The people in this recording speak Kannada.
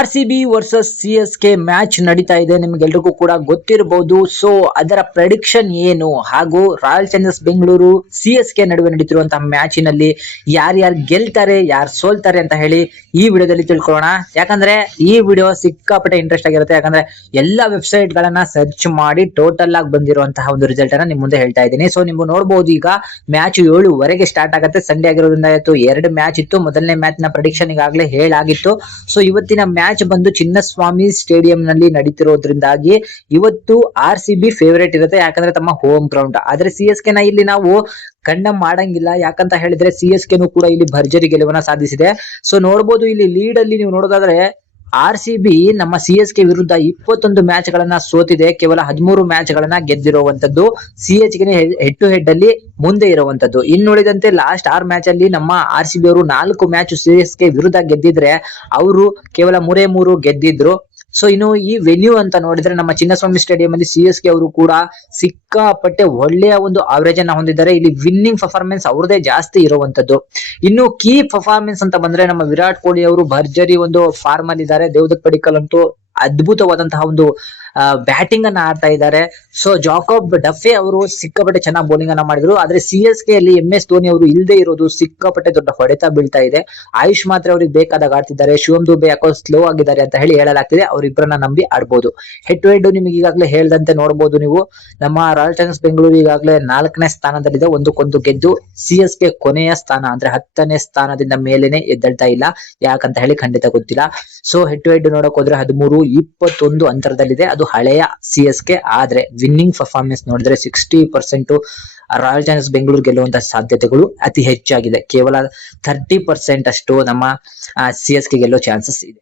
RCB ವರ್ಸಸ್ CSK ಮ್ಯಾಚ್ ನಡೀತಾ ಇದೆ, ನಿಮ್ಗೆಲ್ರಿಗೂ ಕೂಡ ಗೊತ್ತಿರಬಹುದು. ಸೊ ಅದರ ಪ್ರೆಡಿಕ್ಷನ್ ಏನು ಹಾಗೂ ರಾಯಲ್ ಚಾಲೆಂಜರ್ಸ್ ಬೆಂಗಳೂರು CSK ನಡುವೆ ನಡೀತಿರುವಂತಹ ಮ್ಯಾಚಿನಲ್ಲಿ ಯಾರ್ಯಾರು ಗೆಲ್ತಾರೆ ಯಾರು ಸೋಲ್ತಾರೆ ಅಂತ ಹೇಳಿ ಈ ವಿಡಿಯೋದಲ್ಲಿ ತಿಳ್ಕೊಳ್ಳೋಣ. ಯಾಕಂದ್ರೆ ಈ ವಿಡಿಯೋ ಸಿಕ್ಕಾಪಟ್ಟೆ ಇಂಟ್ರೆಸ್ಟ್ ಆಗಿರುತ್ತೆ. ಯಾಕಂದ್ರೆ ಎಲ್ಲಾ ವೆಬ್ಸೈಟ್ ಗಳನ್ನ ಸರ್ಚ್ ಮಾಡಿ ಟೋಟಲ್ ಆಗಿ ಬಂದಿರುವಂತಹ ಒಂದು ರಿಸಲ್ಟ್ ಅನ್ನ ನಿಮ್ ಮುಂದೆ ಹೇಳ್ತಾ ಇದ್ದೀನಿ. ಸೊ ನೀವು ನೋಡಬಹುದು, ಈಗ ಮ್ಯಾಚ್ 7:15ಗೆ ಸ್ಟಾರ್ಟ್ ಆಗುತ್ತೆ. ಸಂಡೇ ಆಗಿರೋದ್ರಿಂದ ಇವತ್ತು 2 ಮ್ಯಾಚ್ ಇತ್ತು. ಮೊದಲನೇ ಮ್ಯಾಚ್ ನ ಪ್ರೆಡಿಕ್ಷನ್ ಈಗಾಗಲೇ ಹೇಳಾಗಿತ್ತು. ಸೊ ಇವತ್ತಿನ ಮ್ಯಾಚ್ ಬಂದು ಚಿನ್ನಸ್ವಾಮಿ ಸ್ಟೇಡಿಯಂ ನಲ್ಲಿ ನಡೀತಿರೋದ್ರಿಂದಾಗಿ ಇವತ್ತು RCB ಫೇವರೇಟ್ ಇರುತ್ತೆ, ಯಾಕಂದ್ರೆ ತಮ್ಮ ಹೋಮ್ ಗ್ರೌಂಡ್. ಆದ್ರೆ CSK ನ ಇಲ್ಲಿ ನಾವು ಕಂಡಮ್ ಮಾಡಂಗಿಲ್ಲ, ಯಾಕಂತ ಹೇಳಿದ್ರೆ CSK ನೂ ಕೂಡ ಇಲ್ಲಿ ಭರ್ಜರಿ ಗೆಲುವನ್ನ ಸಾಧಿಸಿದೆ. ಸೊ ನೋಡಬಹುದು, ಇಲ್ಲಿ ಲೀಡ್ ಅಲ್ಲಿ ನೀವು ನೋಡೋದಾದ್ರೆ RCB ನಮ್ಮ CSK ವಿರುದ್ಧ 21 ಮ್ಯಾಚ್ ಗಳನ್ನ ಸೋತಿದೆ, ಕೇವಲ 13 ಮ್ಯಾಚ್ ಗಳನ್ನ ಗೆದ್ದಿರುವಂತದ್ದು. CSK ಹೆಡ್ ಟು ಹೆಡ್ ಅಲ್ಲಿ ಮುಂದೆ ಇರುವಂತದ್ದು. ಇನ್ನುಳಿದಂತೆ ಲಾಸ್ಟ್ 6 ಮ್ಯಾಚ್ ಅಲ್ಲಿ ನಮ್ಮ RCB ಅವರು 4 ಮ್ಯಾಚ್ CSK ವಿರುದ್ಧ ಗೆದ್ದಿದ್ರೆ ಅವರು ಕೇವಲ 3 ಗೆದ್ದಿದ್ರು. ಸೊ ಇನ್ನು ಈ ವೆನ್ಯೂ ಅಂತ ನೋಡಿದ್ರೆ ನಮ್ಮ ಚಿನ್ನಸ್ವಾಮಿ ಸ್ಟೇಡಿಯಂ ಅಲ್ಲಿ CSK ಅವರು ಕೂಡ ಸಿಕ್ಕಾಪಟ್ಟೆ ಒಳ್ಳೆಯ ಒಂದು ಅವರೇಜ್ ಅನ್ನ ಹೊಂದಿದ್ದಾರೆ. ಇಲ್ಲಿ ವಿನ್ನಿಂಗ್ ಪರ್ಫಾರ್ಮೆನ್ಸ್ ಅವ್ರದೇ ಜಾಸ್ತಿ ಇರುವಂತದ್ದು. ಇನ್ನು ಕೀ ಪರ್ಫಾರ್ಮೆನ್ಸ್ ಅಂತ ಬಂದ್ರೆ ನಮ್ಮ ವಿರಾಟ್ ಕೊಹ್ಲಿ ಅವರು ಭರ್ಜರಿ ಒಂದು ಫಾರ್ಮ್ ಅಲ್ಲಿ ಇದ್ದಾರೆ. ದೇವದತ್ ಪಡಿಕ್ಕಲ್ ಅಂತೂ ಅದ್ಭುತವಾದಂತಹ ಒಂದು ಬ್ಯಾಟಿಂಗ್ ಅನ್ನ ಆಡ್ತಾ ಇದ್ದಾರೆ. ಸೊ ಜಾಕೋಬ್ ಡಫೆ ಅವರು ಸಿಕ್ಕಾಪಟ್ಟೆ ಚೆನ್ನಾಗಿ ಬೌಲಿಂಗ್ ಅನ್ನ ಮಾಡಿದ್ರು. ಆದ್ರೆ CSK ಅಲ್ಲಿ MS ಧೋನಿ ಅವರು ಇಲ್ಲದೆ ಇರೋದು ಸಿಕ್ಕಾಪಟ್ಟೆ ದೊಡ್ಡ ಹೊಡೆತ ಬೀಳ್ತಾ ಇದೆ. ಆಯುಷ್ ಮಾತ್ರ ಅವ್ರಿಗೆ ಬೇಕಾದಾಗ ಆಡ್ತಿದ್ದಾರೆ, ಶಿವಮ್ ದುಬೆ ಯಾಕೋ ಸ್ಲೋ ಆಗಿದ್ದಾರೆ ಅಂತ ಹೇಳಿ ಹೇಳಲಾಗ್ತಿದೆ. ಅವ್ರಿಬ್ರನ್ನ ನಂಬಿ ಆಡ್ಬೋದು. ಹೆಡ್ ಟು ಹೆಡ್ ನಿಮಗೆ ಈಗಾಗಲೇ ಹೇಳ್ದಂತೆ ನೋಡಬಹುದು ನೀವು, ನಮ್ಮ ರಾಯಲ್ ಚಾಲೆಂಜರ್ಸ್ ಬೆಂಗಳೂರು ಈಗಾಗಲೇ 4ನೇ ಸ್ಥಾನದಲ್ಲಿದೆ, ಒಂದಕ್ಕೊಂದು ಗೆದ್ದು. CSK ಕೊನೆಯ ಸ್ಥಾನ ಅಂದ್ರೆ 10ನೇ ಸ್ಥಾನದಿಂದ ಮೇಲೇನೆ ಎದ್ದೇಳ್ತಾ ಇಲ್ಲ, ಯಾಕಂತ ಹೇಳಿ ಖಂಡಿತ ಗೊತ್ತಿಲ್ಲ. ಸೊ ಹೆಡ್ ಟು ಹೆಡ್ ನೋಡಕ್ ಹೋದ್ರೆ 13-21 ಅಂತರದಲ್ಲಿದೆ, ಅದು ಹಳೆಯ CSK. ಆದ್ರೆ ವಿನ್ನಿಂಗ್ ಪರ್ಫಾರ್ಮೆನ್ಸ್ ನೋಡಿದ್ರೆ 60% ರಾಯಲ್ ಚಾಲೆಂಜರ್ಸ್ ಬೆಂಗಳೂರು ಗೆಲ್ಲುವಂತಹ ಸಾಧ್ಯತೆಗಳು ಅತಿ ಹೆಚ್ಚಾಗಿದೆ. ಕೇವಲ 30% ಅಷ್ಟು ನಮ್ಮ CSK ಗೆಲ್ಲೋ ಚಾನ್ಸಸ್ ಇದೆ.